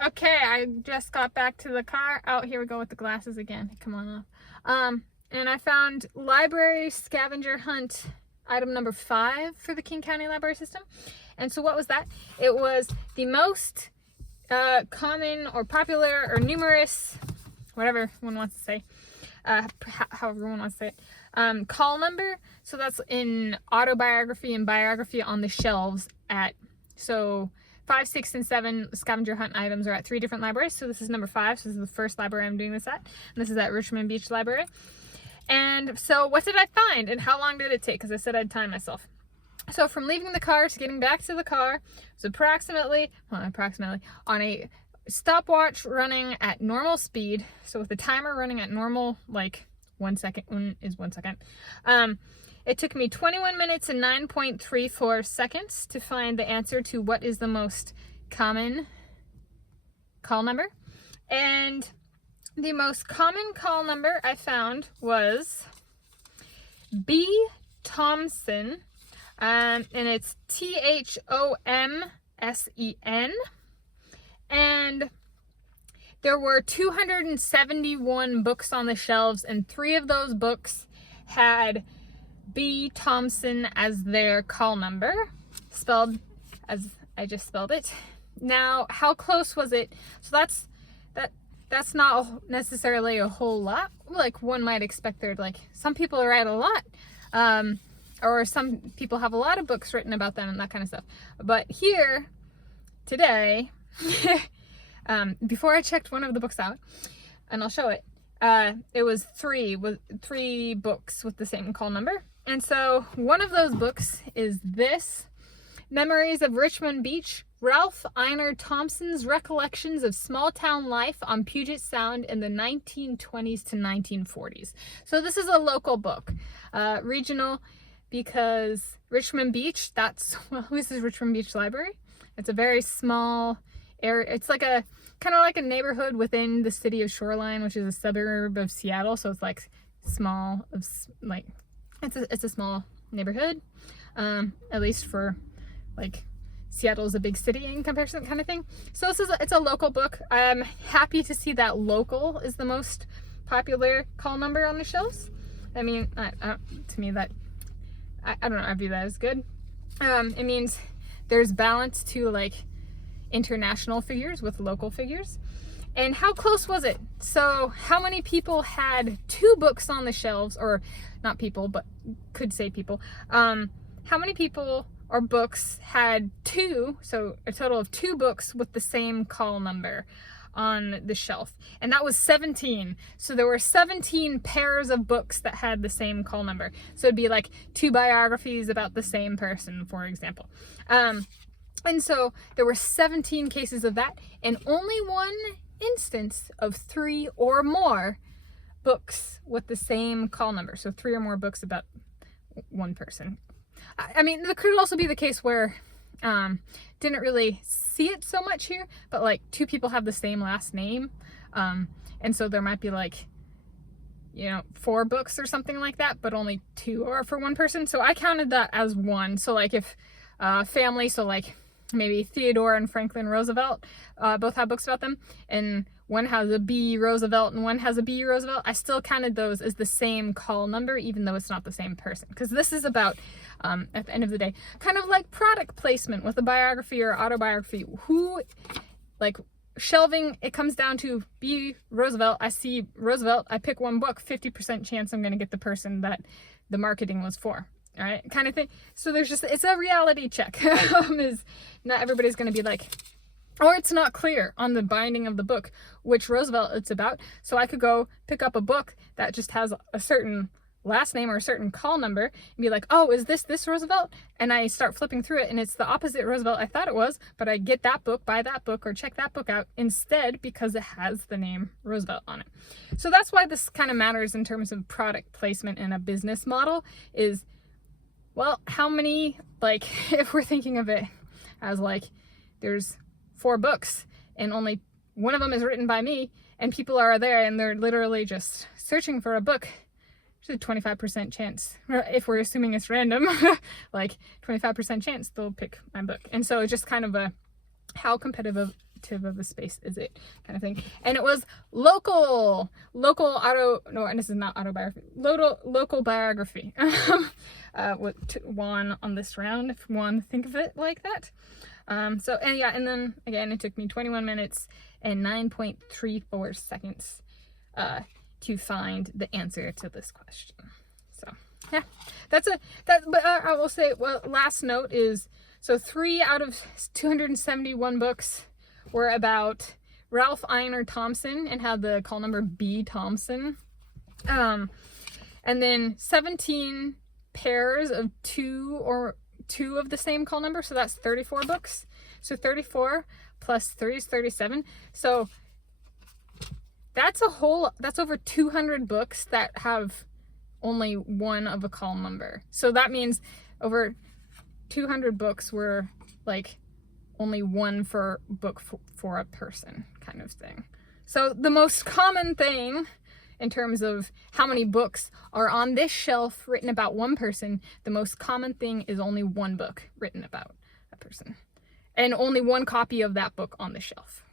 Okay, I just got back to the car. Oh, here we go with the glasses again. Come on off. And I found library scavenger hunt item number 5 for the King County Library System. And so what was that? It was the most common or popular or numerous, whatever one wants to say, however one wants to say it, call number. So that's in autobiography and biography on the shelves at, so 5, 6, and 7 scavenger hunt items are at 3 different libraries. So this is number 5. So this is the first library I'm doing this at. And this is at Richmond Beach Library. And so what did I find and how long did it take? Because I said I'd time myself. So from leaving the car to getting back to the car, it was approximately on a stopwatch running at normal speed. So with the timer running at normal, like 1 second is 1 second. It took me 21 minutes and 9.34 seconds to find the answer to what is the most common call number. And the most common call number I found was B. Thomsen, and it's Thomsen. And there were 271 books on the shelves, and 3 of those books had B. Thomsen as their call number, spelled as I just spelled it. Now, how close was it? So that's not necessarily a whole lot. Like one might expect there, like some people write a lot, or some people have a lot of books written about them and that kind of stuff. But here today, before I checked one of the books out, and I'll show it, it was 3 books with the same call number. And so one of those books is this, Memories of Richmond Beach, Ralph Einar Thomsen's Recollections of Small Town Life on Puget Sound in the 1920s to 1940s. So this is a local book, regional, because Richmond Beach, this is Richmond Beach Library. It's a very small area. It's like a kind of like a neighborhood within the city of Shoreline, which is a suburb of Seattle. So it's like small, like it's a small neighborhood, at least for like Seattle is a big city in comparison kind of thing. So it's a local book. I'm happy to see that local is the most popular call number on the shelves. I mean, to me that, I don't know, I view that as good. It means there's balance to like international figures with local figures. And how close was it? So how many people had 2 books on the shelves, or not people, but could say people. How many people or books had 2, so a total of 2 books with the same call number on the shelf? And that was 17. So there were 17 pairs of books that had the same call number. So it'd be like 2 biographies about the same person, for example. And so there were 17 cases of that, and only 1 instance of 3 or more books with the same call number. So 3 or more books about one person. I mean, there could also be the case where didn't really see it so much here, but like 2 people have the same last name, and so there might be like, 4 books or something like that, but only 2 are for one person. So I counted that as 1. So like if family, so like maybe Theodore and Franklin Roosevelt both have books about them, and one has a B Roosevelt and one has a B Roosevelt, I still counted those as the same call number, even though it's not the same person. Because this is about, at the end of the day, kind of like product placement with a biography or autobiography. Who, like shelving, it comes down to B Roosevelt. I see Roosevelt, I pick one book, 50% chance I'm going to get the person that the marketing was for. All right, kind of thing. So there's just, it's a reality check. Is not everybody's going to be like, or it's not clear on the binding of the book which Roosevelt it's about. So I could go pick up a book that just has a certain last name or a certain call number and be like, oh, is this Roosevelt? And I start flipping through it and it's the opposite Roosevelt I thought it was, but I get that book, buy that book, or check that book out instead because it has the name Roosevelt on it. So that's why this kind of matters in terms of product placement in a business model is, well, how many, like, if we're thinking of it as like, there's 4 books and only one of them is written by me, and people are there and they're literally just searching for a book, there's a 25% chance, if we're assuming it's random, like 25% chance they'll pick my book. And so it's just kind of a, how competitive of the space is it, kind of thing. And it was local biography. Won on this round, if you want to think of it like that. And then again, it took me 21 minutes and 9.34 seconds to find the answer to this question. So yeah, but I will say, well, last note is, so 3 out of 271 books were about Ralph Einar Thomsen and had the call number B Thomsen. And then 17 pairs of two of the same call number, so that's 34 books. So 34 plus 3 is 37. So that's over 200 books that have only one of a call number. So that means over 200 books were like only one for book for a person, kind of thing. So the most common thing in terms of how many books are on this shelf written about one person, the most common thing is only one book written about a person. And only one copy of that book on the shelf.